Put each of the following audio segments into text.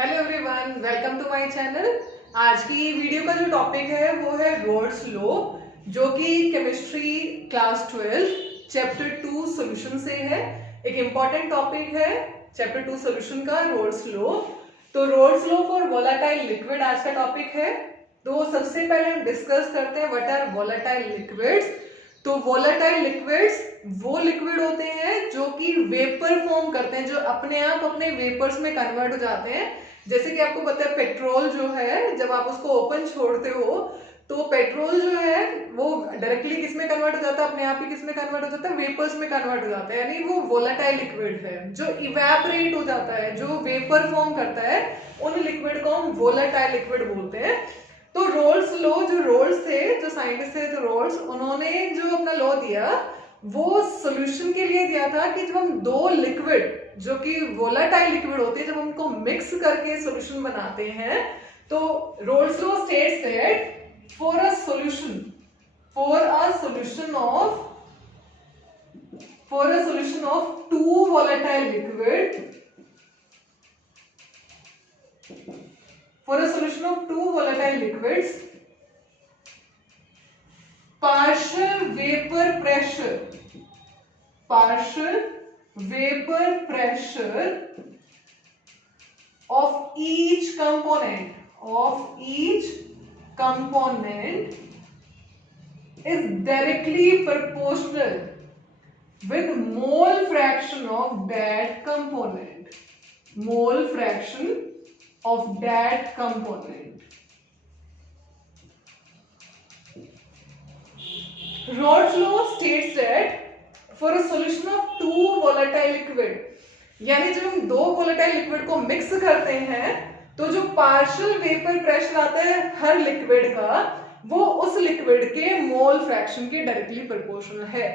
Hello everyone, welcome to my channel. आज की video का जो टॉपिक है वो है रोल्स लॉ, जो कि केमिस्ट्री क्लास 12 चैप्टर 2 सॉल्यूशन से है। एक इम्पॉर्टेंट टॉपिक है चैप्टर 2 सॉल्यूशन का, रोल्स लॉ। तो roles law for volatile liquid आज का टॉपिक है। तो सबसे पहले हम डिस्कस करते हैं व्हाट आर वोलेटाइल लिक्विड्स। तो वोलेटाइल लिक्विड्स वो लिक्विड होते हैं जो कि वेपर फॉर्म करते हैं, जो अपने आप अपने वेपर्स में कन्वर्ट हो जाते हैं। जैसे कि आपको पता है पेट्रोल जो है, जब आप उसको ओपन छोड़ते हो तो पेट्रोल जो है वो डायरेक्टली किस में कन्वर्ट हो जाता है, अपने आप ही किस में कन्वर्ट हो जाता है, वेपर्स में कन्वर्ट हो जाता है। यानी वो वोलेटाइल लिक्विड है जो इवेपोरेट हो जाता है, जो वेपर फॉर्म करता है। उन लिक्विड को हम वोलेटाइल लिक्विड बोलते हैं। तो रोल्स लॉ, जो रोल्स थे, जो साइंटिस्ट थे तो रोल्स, उन्होंने जो अपना लॉ दिया वो सॉल्यूशन के लिए दिया था कि जब हम दो लिक्विड जो कि वोलेटाइल लिक्विड होते हैं, जब उनको मिक्स करके सॉल्यूशन बनाते हैं, तो roles law states that for a solution of two volatile liquids, partial vapor pressure of each component is directly proportional with mole fraction of that component. Rolle's law states that for a solution of two volatile liquid, यानी जब हम दो volatile liquid को mix करते हैं तो जो partial vapour pressure आता है हर लिक्विड का, वो उस लिक्विड के मोल फ्रैक्शन के डायरेक्टली प्रोपोर्शनल है।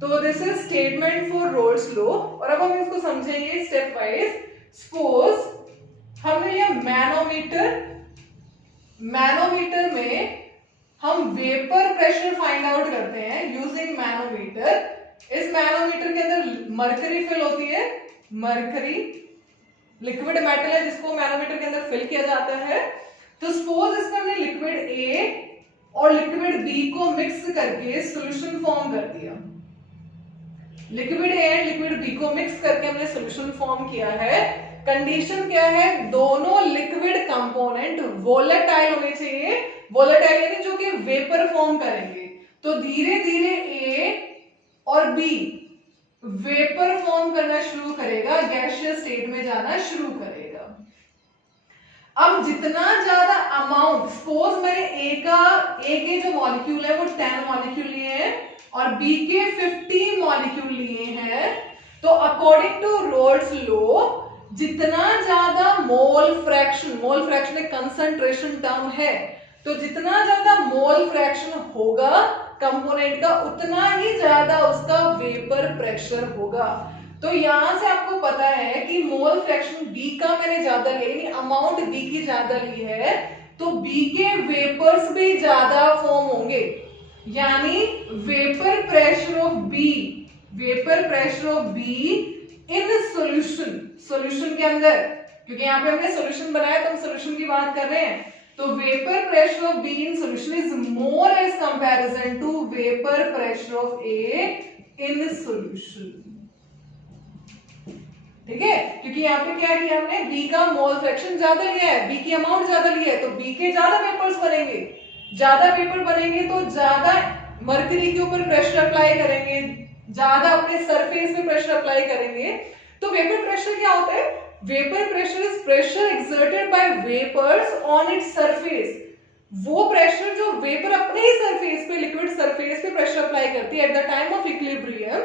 तो this is statement for roles law. और अब हम इसको समझेंगे स्टेप वाइज। सपोज हमने लिया मैनोमीटर में हम वेपर प्रेशर फाइंड आउट करते हैं यूजिंग मैनोमीटर। इस मैनोमीटर के अंदर मरकरी फिल होती है। मरकरी लिक्विड मेटल है जिसको मैनोमीटर के अंदर फिल किया जाता है। तो सपोज इसमें हमने लिक्विड ए और लिक्विड बी को मिक्स करके सॉल्यूशन फॉर्म कर दिया। Liquid A and liquid B को मिक्स करके हमने सॉल्यूशन फॉर्म किया है। कंडीशन क्या है? दोनों लिक्विड कंपोनेंट वोलेटाइल होने चाहिए। वोलेटाइल यानी जो कि वेपर फॉर्म करेंगे। तो धीरे धीरे ए और बी वेपर फॉर्म करना शुरू करेगा, गैसियस स्टेट में जाना शुरू करेगा। अब जितना ज्यादा अमाउंट, सपोज मैंने ए के जो मॉलिक्यूल है वो 10 मॉलिक्यूल लिए हैं और बी के 50 मॉलिक्यूल लिए हैं, तो अकॉर्डिंग टू रोल्स लॉ जितना ज्यादा मोल फ्रैक्शन एक कंसंट्रेशन टर्म है, तो जितना ज्यादा मोल फ्रैक्शन होगा कंपोनेंट का, उतना ही ज्यादा उसका वेपर प्रेशर होगा। तो यहां से आपको पता है कि मोल फ्रैक्शन बी का मैंने ज्यादा लिया, यानी अमाउंट बी की ज्यादा ली है, तो बी के वेपर्स भी ज्यादा फॉर्म होंगे। यानी vapour pressure of B in solution के अंदर, क्योंकि यहाँ पे हमने सॉल्यूशन बनाया तो हम सॉल्यूशन की बात कर रहे हैं। तो vapour pressure of B in solution is more as comparison to vapour pressure of A in solution. ठीक है, क्योंकि यहाँ पे क्या किया हमने, बी का मोल फ्रैक्शन ज्यादा लिया है, बी की अमाउंट ज्यादा लिया है, तो बी के ज्यादा वेपर्स बनेंगे। ज्यादा वेपर बनेंगे तो ज्यादा मरकरी के ऊपर प्रेशर अप्लाई करेंगे, ज्यादा अपने सरफेस पे प्रेशर अप्लाई करेंगे। तो वेपर प्रेशर क्या होता है? Vapour pressure is pressure exerted by vapours on its surface. वो प्रेशर जो वेपर अपने ही सरफेस पे, लिक्विड सरफेस पे प्रेशर अप्लाई करती है at the time of equilibrium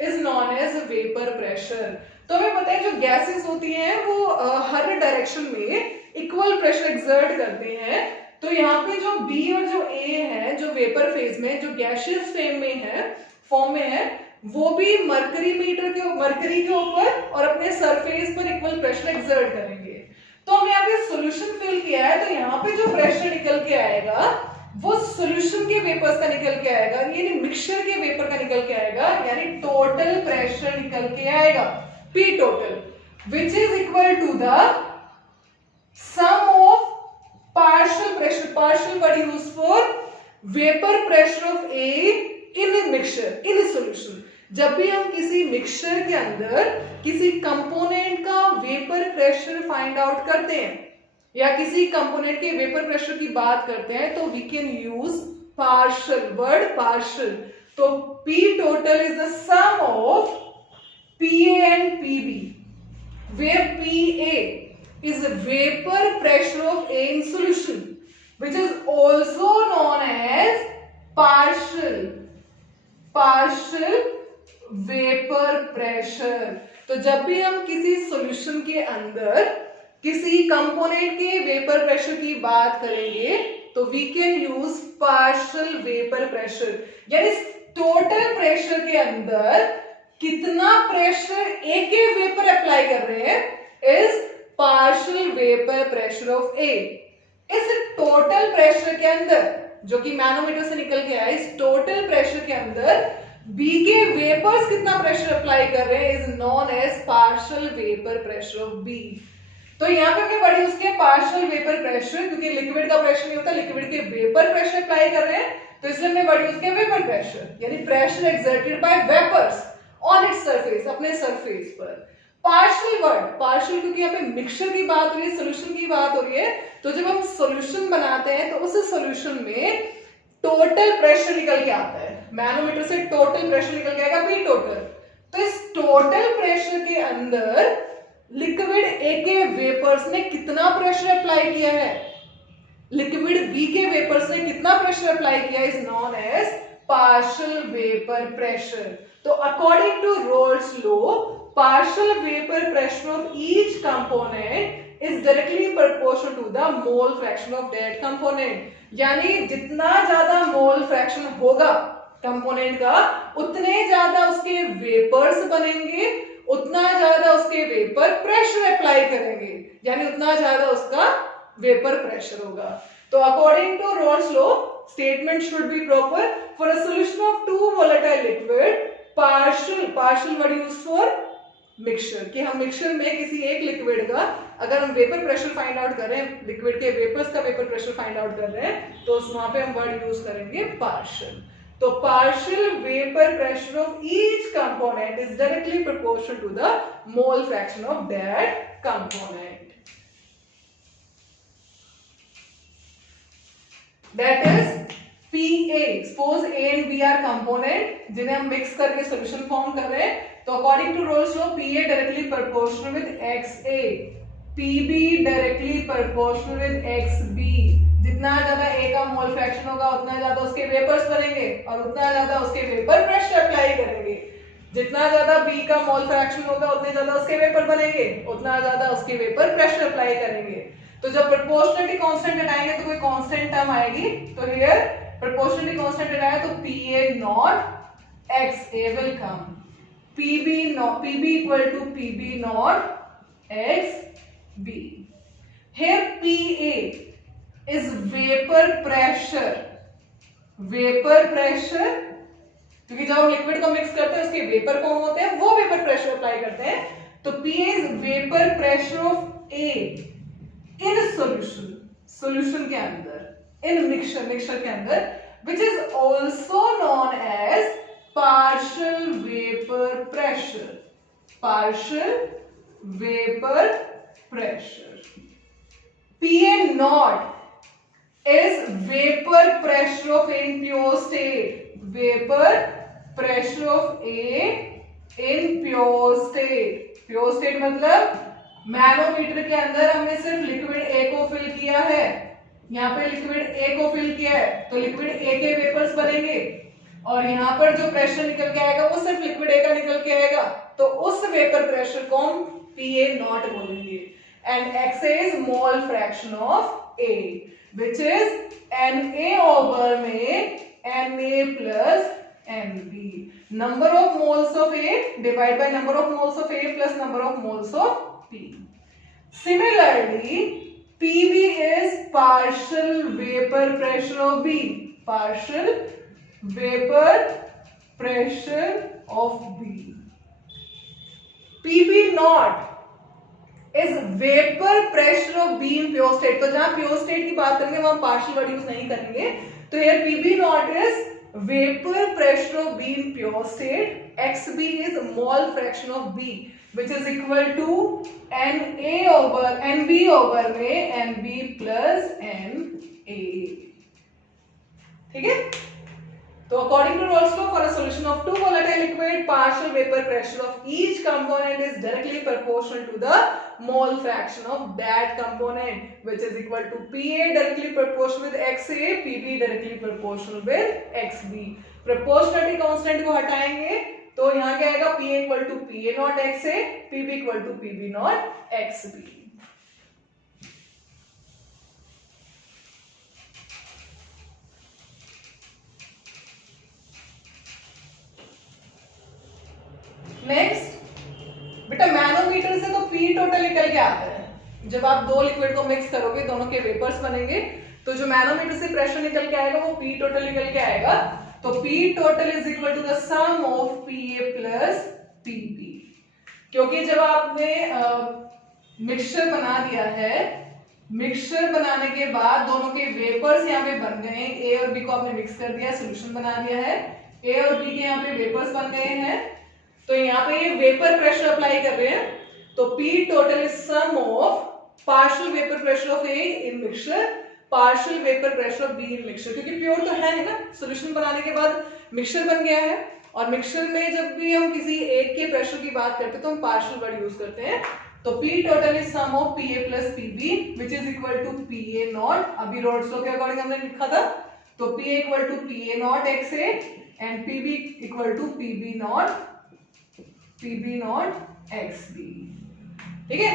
is known as vapour pressure. तो हमें पता है जो गैसेस होती हैं वो हर डायरेक्शन में इक्वल प्रेशर एक्सर्ट करते हैं। तो यहाँ पे जो बी और जो ए है, जो वेपर फेज में, जो गैसियस फॉर्म में है, वो भी मरकरी के ऊपर और अपने सरफेस पर इक्वल प्रेशर एक्सर्ट करेंगे। तो हमने यहाँ पे सॉल्यूशन फिल किया है, तो यहाँ पे जो प्रेशर निकल के आएगा वो सॉल्यूशन के वेपर्स का निकल के आएगा, यानी मिक्सचर के वेपर का निकल के आएगा, यानी टोटल प्रेशर निकल के आएगा P total, which is equal to the partial word used for vapor pressure of A in a mixture, in a solution. जब भी हम किसी मिक्सचर के अंदर किसी कंपोनेंट का वेपर प्रेशर फाइंड आउट करते हैं या किसी कंपोनेंट के वेपर प्रेशर की बात करते हैं तो we can use partial, word partial. तो P total is the sum of PA and PB, where PA is the vapor pressure of A in solution, which is also known as partial vapour pressure. तो जब भी हम किसी solution के अंदर किसी component के वेपर प्रेशर की बात करेंगे तो we can use partial vapour pressure. यानी टोटल प्रेशर के अंदर कितना प्रेशर एक के वेपर अप्लाई कर रहे हैं is partial vapour pressure of A. इस टोटल प्रेशर के अंदर जो कि मैनोमीटर से निकल के आया, इस टोटल प्रेशर के अंदर बी के वेपर्स कितना प्रेशर अप्लाई कर रहे हैं is known as partial vapour pressure of B. तो यहाँ पे हमने वर्ड यूज किया पार्शियल वेपर प्रेशर, क्योंकि लिक्विड का प्रेशर नहीं होता, लिक्विड के वेपर प्रेशर अप्लाई कर रहे हैं, तो इसलिए हमने वर्ड यूज किया वेपर प्रेशर, यानी pressure exerted by vapours on its surface, अपने सरफेस पर. पार्शियल वर्ड, पार्शियल क्योंकि यहाँ पे मिक्सचर की बात हो रही है, सोल्यूशन की बात हो रही है, तो जब हम सोल्यूशन बनाते हैं तो उस सोल्यूशन में टोटल प्रेशर निकल के आता है. मैनोमीटर से टोटल प्रेशर निकल के आएगा P टोटल. तो इस टोटल प्रेशर के अंदर लिक्विड A के वेपर्स ने कितना प्रेशर अप्लाई किया है, लिक्विड B के वेपर्स ने कितना प्रेशर अप्लाई किया is known as partial vapour pressure. तो according to Raoult's law partial vapor pressure of each component is directly proportional to the mole fraction of that component. यानी जितना ज्यादा mole fraction होगा component का उतने ज्यादा उसके वेपर्स बनेंगे, उतना ज्यादा उसके वेपर प्रेशर अप्लाई करेंगे, यानी उतना ज्यादा उसका वेपर प्रेशर होगा. तो according to Raoult's law statement should be proper for a solution of two volatile liquid. Partial word use for mixture, कि हम मिक्सचर में किसी एक लिक्विड का अगर हम वेपर प्रेशर फाइंड आउट कर रहे हैं, लिक्विड के वेपर्स का वेपर प्रेशर फाइंड आउट कर रहे हैं, तो वहां पे हम वर्ड यूज करेंगे पार्शियल. तो partial vapour pressure of each component is directly proportional to the mole fraction of that component. That is PA. Suppose A and B are component जिन्हें हम मिक्स करके सॉल्यूशन फॉर्म कर रहे हैं, तो according to Raoult's law PA directly proportional with XA, PB directly proportional with XB. जितना ज्यादा A का मोल फ्रैक्शन होगा उतना ज्यादा उसके वेपर्स बनेंगे और उतना ज्यादा उसके वेपर प्रेशर अप्लाई करेंगे. जितना ज्यादा B का मोल फ्रैक्शन होगा उतने ज्यादा उसके वेपर बनेंगे, उतना ज्यादा उसके वेपर प्रेशर अप्लाई करेंगे. तो जब प्रोपोर्शनलिटी कांस्टेंट हटाएंगे तो कोई कांस्टेंट टर्म आएगी, तो हियर प्रोपोर्शनलिटी कांस्टेंट हटाया तो PA not XA will come. PB equal to PB not XB. Here PA is vapor pressure. Vapor pressure क्योंकि जब हम लिक्विड को मिक्स करते हैं उसके वेपर फॉर्म होते हैं, वो वेपर प्रेशर अप्लाई करते हैं. तो PA is vapor pressure of A in solution, solution के अंदर, in mixture के अंदर, which is also known as partial vapor pressure. Partial vapor pressure. PA naught is vapor pressure of A in pure state. Vapor pressure of A in pure state. Pure state मतलब manometer के अंदर हमने सिर्फ liquid A को fill किया है, यहाँ पे लिक्विड A को फिल किया है, तो लिक्विड A के वेपर्स बनेंगे और यहाँ पर जो प्रेशर निकल के आएगा वो सिर्फ लिक्विड A का निकल के आएगा, तो उस वेपर प्रेशर को हम PA नॉट बोलेंगे. And XA is mole fraction of A, which is Na over में Na plus Nb. Number of moles of A divided by number of moles of A plus number of moles of P. Similarly, PB is partial vapor pressure of B. Partial vapor pressure of B. PB naught is vapour pressure of B in pure state. तो जहां pure state की बात करेंगे वहां partial word use नहीं करेंगे। तो here PB not is vapour pressure of B in pure state, XB is mole fraction of B which is equal to NA over NB over में NB plus NA। ठीक है। तो according to Rolle's law, for a solution of two volatile liquid, partial vapor pressure of each component is directly proportional to the mole fraction of that component, which is equal to PA directly proportional with XA, PB directly proportional with XB। Proportionality constant को हटाएंगे तो यहाँ क्या आएगा, P equal to P A not X A, PB equal to PB not X B. Next बेटा manometer से तो P total निकल के आता है। जब आप दो लिक्विड को मिक्स करोगे, दोनों के वेपर्स बनेंगे, तो जो मैनोमीटर से प्रेशर निकल के आएगा वो P टोटल निकल के आएगा। तो P total is equal to the sum of PA plus PB। क्योंकि जब आपने मिक्सचर बना दिया है, मिक्सचर बनाने के बाद दोनों के वेपर्स यहाँ पे बन गए, A और B को आपने मिक्स कर दिया, सोल्यूशन बना दिया है, A और B के यहाँ पे वेपर्स बन गए हैं, तो यहाँ पे ये वेपर प्रेशर अप्लाई कर रहे हैं। तो P total is sum of partial vapor pressure of A in mixture, partial vapour pressure of B in mixture. क्योंकि प्योर तो है ना, सॉल्यूशन बनाने के बाद मिक्सचर बन गया है, और मिक्सचर में जब भी हम किसी एक के प्रेशर की बात करते हैं तो हम पार्शियल वर्ड यूज करते हैं। तो P total is sum of PA plus PB which is equal to PA not, अभी रोल्स लॉ के अकॉर्डिंग हमने लिखा था, तो PA equal to PA not XA and PB equal to PB not XB। ठीक है।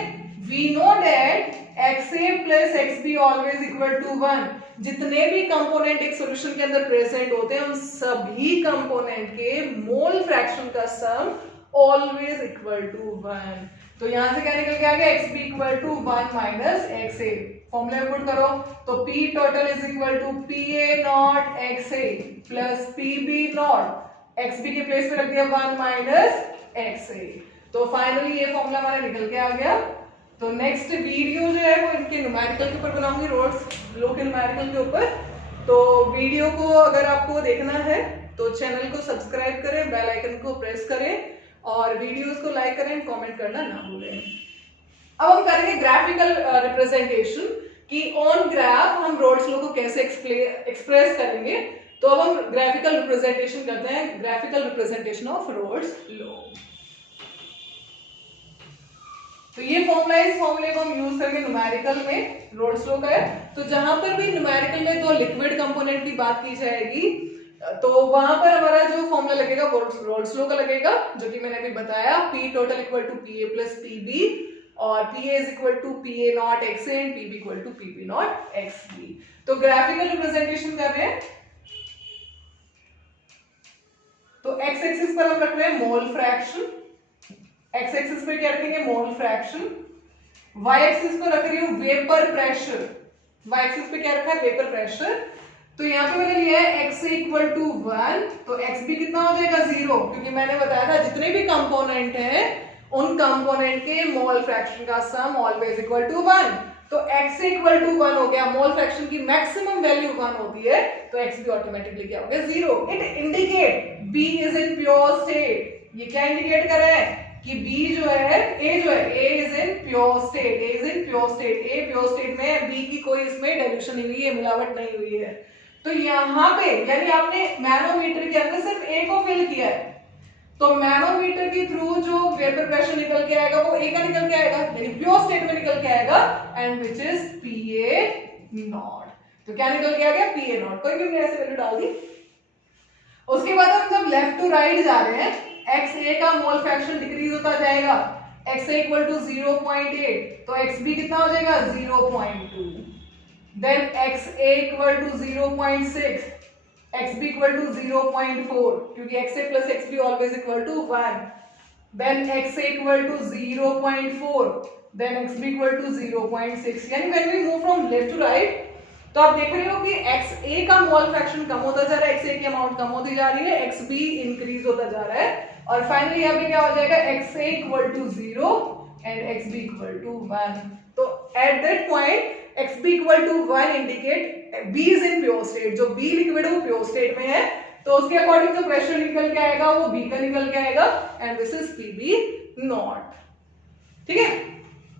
We know that XA plus XB always equal to 1। जितने भी कंपोनेंट एक सॉल्यूशन के अंदर प्रेजेंट होते हैं उन सभी कंपोनेंट के मोल फ्रैक्शन का सम ऑलवेज इक्वल टू 1। तो यहां से क्या निकल के आ गया, XB equal to 1 minus XA। Formula put करो तो P total is equal to PA not XA plus PB not XB के प्लेस पे रख दिया 1 माइनस XA। तो फाइनली ये फॉर्मूला हमारा निकल के आ गया। तो नेक्स्ट वीडियो जो है वो इनके न्यूमेरिकल के ऊपर बनाऊंगी, रोल्स लॉ के न्यूमेरिकल के ऊपर। तो वीडियो को अगर आपको देखना है तो चैनल को सब्सक्राइब करें, बेल आइकन को प्रेस करें और वीडियोस को लाइक करें, कमेंट करना ना भूलें। अब हम करेंगे ग्राफिकल रिप्रेजेंटेशन कि ऑन ग्राफ हम रोल्स लॉ को कैसे एक्सप्रेस करेंगे। तो अब हम ग्राफिकल रिप्रेजेंटेशन करते हैं, graphical representation of roles law. तो ये फॉर्मूला, इस फॉर्मूले को हम यूज करेंगे न्यूमेरिकल में, रोल्स लॉ का है। तो जहां पर भी न्यूमेरिकल में दो लिक्विड कंपोनेंट की बात की जाएगी तो वहां पर हमारा जो फॉर्मूला लगेगा वो रोल्स लॉ का लगेगा, जो कि मैंने अभी बताया, P total equal to PA plus PB और PA is equal to PA not XA and PB equal to PB not XB। तो ग्राफिकल रिप्रेजेंटेशन कर रहे हैं। तो x एक्सिस पर हम रख रहे हैं मोल फ्रैक्शन, x एक्सिस पे क्या रखेंगे, मोल फ्रैक्शन। y एक्सिस पर रख रही हूं वेपर प्रेशर, y एक्सिस पे क्या रखा है, वेपर प्रेशर। तो यहाँ पे मैंने लिया है x इक्वल टू 1, तो xb कितना हो जाएगा 0, क्योंकि मैंने बताया था जितने भी कंपोनेंट हैं उन कंपोनेंट के मोल फ्रैक्शन का सम ऑलवेज इक्वल टू 1। तो x इक्वल टू 1 हो गया, मोल फ्रैक्शन की मैक्सिमम वैल्यू 1 होती है, तो xb ऑटोमेटिकली क्या हो गया 0। It indicate b is in pure state. ये क्या इंडिकेट कर रहा है कि B जो है, A is in pure state, A is in pure state, A pure state में, B की कोई इसमें डाइल्यूशन नहीं हुई है, मिलावट नहीं हुई है। तो यहाँ पे यानी आपने मैनोमीटर के अंदर सिर्फ A को फिल किया है, तो मैनोमीटर के थ्रू जो वेपर प्रेशर निकल के आएगा वो A का निकल के आएगा, यानी प्योर स्टेट में निकल के आएगा, and which is PA not. तो क्या निकल के आ गया, PA नॉट। कोई भी हमने ऐसे वैल्यू डाल दी। उसके बाद हम जब लेफ्ट टू राइट जा रहे हैं, XA का मोल फ्रैक्शन डिक्रीज होता जाएगा, XA इक्वल टू 0.8, तो XB कितना हो जाएगा 0.2, then XA equal to 0.6, XB equal to 0.4, क्योंकि XA plus XB always equal to 1, then XA equal to 0.4, then XB equal to 0.6। यानी when we move from left to right तो आप देख रहे हो कि XA का मोल फ्रैक्शन कम होता जा रहा है, XA की अमाउंट कम होती जा रही है, XB इंक्रीज होता जा रहा है, और फाइनली यहाँ पे क्या हो जाएगा, XA equal to 0 and x be equal to 1. तो at that point x be equal to 1 indicate B is in pure state. जो B लिक्विड है वो प्योर स्टेट में है, तो उसके अकॉर्डिंग जो प्रेशर निकल के आएगा वो B का निकल के आएगा and this is PB not. ठीक है.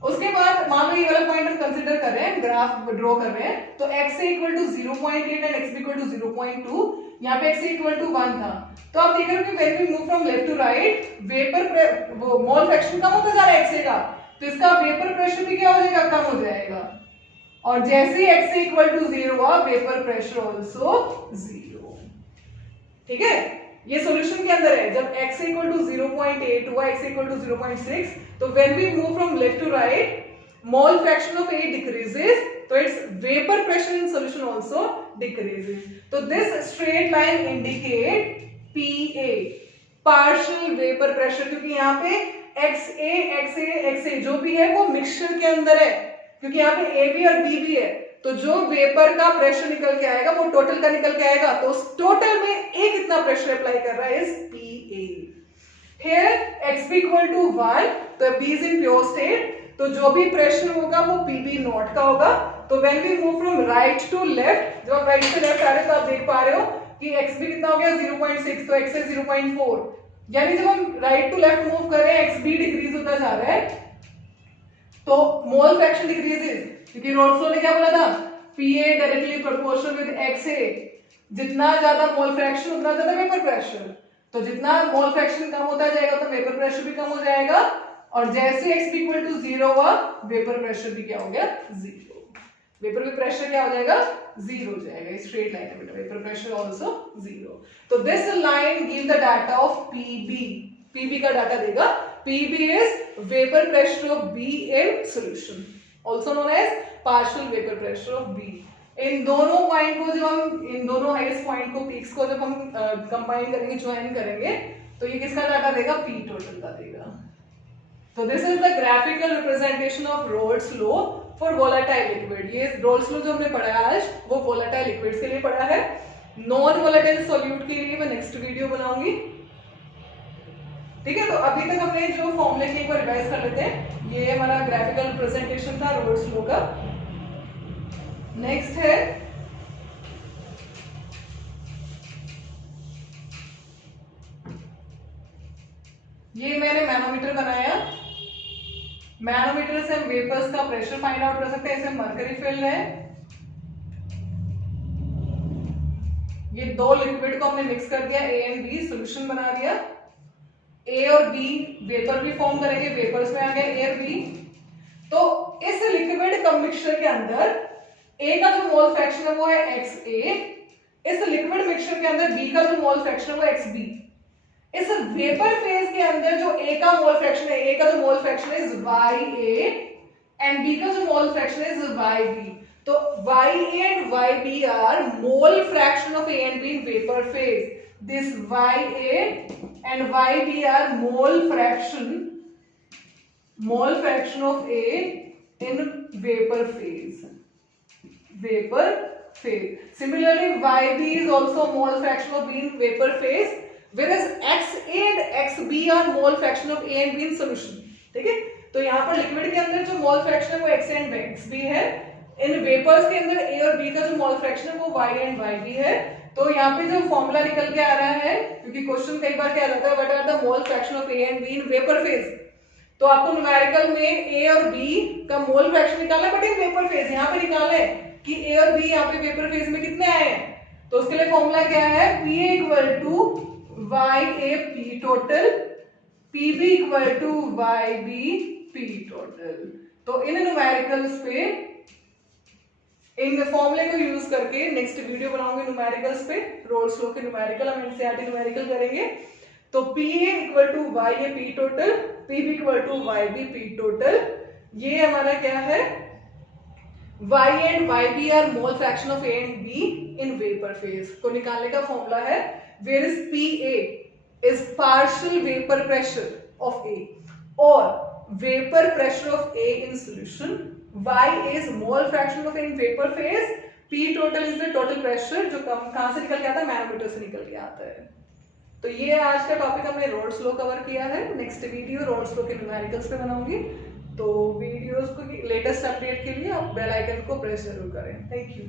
उसके बाद मान लो ये वाला पॉइंट हम कंसीडर कर रहे हैं, ग्राफ ड्रॉ कर रहे हैं, तो x equal to 0.8 and x equal to 0.2, यहाँ पे x इक्वल टू 1 था. तो आप देख रहे हो कि when we move from left to right vapour वो मोल फ्रैक्शन कम होता जा रहा है x का, तो इसका वेपर प्रेशर भी क्या हो जाएगा, कम हो जाएगा. और जैसे ही x इक्वल टू 0 हुआ वेपर प्रेशर आल्सो 0. ठीक है. ये सॉल्यूशन के अंदर है. जब x इक्वल टू 0.8 हुआ, x इक्वल टू 0.6, तो when we move from left to right, mole fraction of A decreases, so its vapor pressure in solution also decreases. So this straight line indicate PA, partial vapor pressure, क्योंकि यहाँ पे XA जो भी है वो mixture के अंदर है, क्योंकि यहाँ पे AB और B भी है, तो जो वेपर का प्रेशर निकल के आएगा वो टोटल का निकल के आएगा, तो उस टोटल में A कितना प्रेशर अप्लाई कर रहा है is PA. Here x be equal to 1, तो B is in pure state, तो जो भी प्रेशर होगा वो PB नॉट का होगा. तो when we move from right to left, जब आप राइट से लेफ्ट आ रहे हो तो आप देख पा रहे हो कि x भी कितना हो गया 0.6, तो x है 0.4, यानी जब हम राइट टू लेफ्ट मूव कर रहे हैं x भी डिक्रीज होता जा रहा है, तो मोल फ्रैक्शन डिक्रीजेस, क्योंकि रोल्सो ने क्या बोला था, PA directly proportional with XA, जितना ज्यादा मोल फ्रैक्शन उतना ज्यादा वेपर प्रेशर, तो जितना मोल फ्रैक्शन कम होता जाएगा तो वेपर प्रेशर भी कम हो जाएगा, और जैसे x इक्वल टू 0 हुआ वेपर प्रेशर भी क्या हो गया 0. वेपर का प्रेशर क्या हो जाएगा 0 हो जाएगा. स्ट्रेट लाइन है बेटा, वेपर प्रेशर आल्सो 0. तो this line give the data of PB का डाटा देगा. PB is vapour pressure of B in solution, also known as partial vapour pressure of B. इन दोनों पॉइंट को जब हम इन दोनों हाईएस्ट पॉइंट को पीक्स को जब हम कंबाइन करेंगे, ज्वाइन करेंगे, तो ये किसका डाटा देगा, P टोटल का देगा. तो this is the graphical representation of roles law for volatile liquid. ये रोल्स लॉ जो हमने पढ़ा है आज वो वोलेटाइल लिक्विड्स के लिए पढ़ा है. नॉन वोलेटाइल सॉल्यूट के लिए मैं नेक्स्ट वीडियो बनाऊंगी. ठीक है. तो अभी तक हमने जो फॉर्मूले के एक बार रिवाइज कर लेते हैं. ये हमारा ग्राफिकल रिप्रेजेंटेशन था रोल्स लॉ का. नेक्स्ट है ये मैंने मैनोमीटर बनाया. मैनोमीटर से हम वेपर्स का प्रेशर फाइंड आउट कर सकते हैं. इसे मरकरी फिल्ड है. ये दो लिक्विड को हमने मिक्स कर दिया, A एंड B, सॉल्यूशन बना दिया. A और B वेपर भी फॉर्म करेंगे, वेपर्स में आ गए A और B. तो इस लिक्विड का मिक्सचर के अंदर A का जो मोल फ्रैक्शन है वो है XA. इस लिक्विड मिक्सचर के अंदर B का जो मोल फ्रैक्शन है वो XB. इस वेपर फेज के अंदर जो A का मोल फ्रैक्शन है, A का जो मोल फ्रैक्शन है इज YA एंड B का जो मोल फ्रैक्शन है इज YB. तो YA and YB are mole fraction of A and B in vapor phase. This YA and YB are mole fraction of A in vapor phase. Similarly, YB is also mole fraction of B in vapor phase, whereas XA and XB are mole fraction of A and B in solution. ठीक है. तो यहाँ पर liquid के अंदर जो mole fraction है वो XA and XB है. इन वेपर्स के अंदर A और B का जो मोल फ्रैक्शन है वो YA and YB है. तो यहाँ पे जो फॉर्मूला निकल के आ रहा है, क्योंकि क्वेश्चन कई बार क्या रहता है, what are the mole fraction of A and B in vapor phase, तो आपको न्यूमेरिकल में A और B का मोल फ्रैक्शन निकालना है, बट इन वेपर फेज यहाँ पे निकालना है कि A और B यहाँ पे वेपर फेज में कितने आए हैं. तो उसके लिए फॉर्मूला क्या है, PA equal to YA P total, PB equal to YB P total. तो इन न्यूमेरिकल्स पे इन फॉर्मूले को यूज करके नेक्स्ट वीडियो बनाऊंगे न्यूमेरिकल्स पे. रोल्स लॉ के न्यूमेरिकल हम एनसीईआरटी न्यूमेरिकल करेंगे. तो PA equal to YA P total, PB equal to YB P total. ये हमारा क्या है, Y and YB are mole fraction of A and B in vapor phase को निकालने का फॉर्मूला है. Where is PA is partial vapor pressure of A or vapor pressure of A in solution. Y is mole fraction of A in vapor phase. P total is the total pressure जो कहाँ से निकल के आता है, manometer से निकल के आता है. तो ये आज का टॉपिक हमने रोल्स लॉ कवर किया है. नेक्स्ट वीडियो रोल्स लॉ के न्यूमेरिकल्स पे बनाऊंगी. तो वीडियोस को लेटेस्ट अपडेट के लिए आप बेल आइकन को प्रेस जरूर करें। Thank you.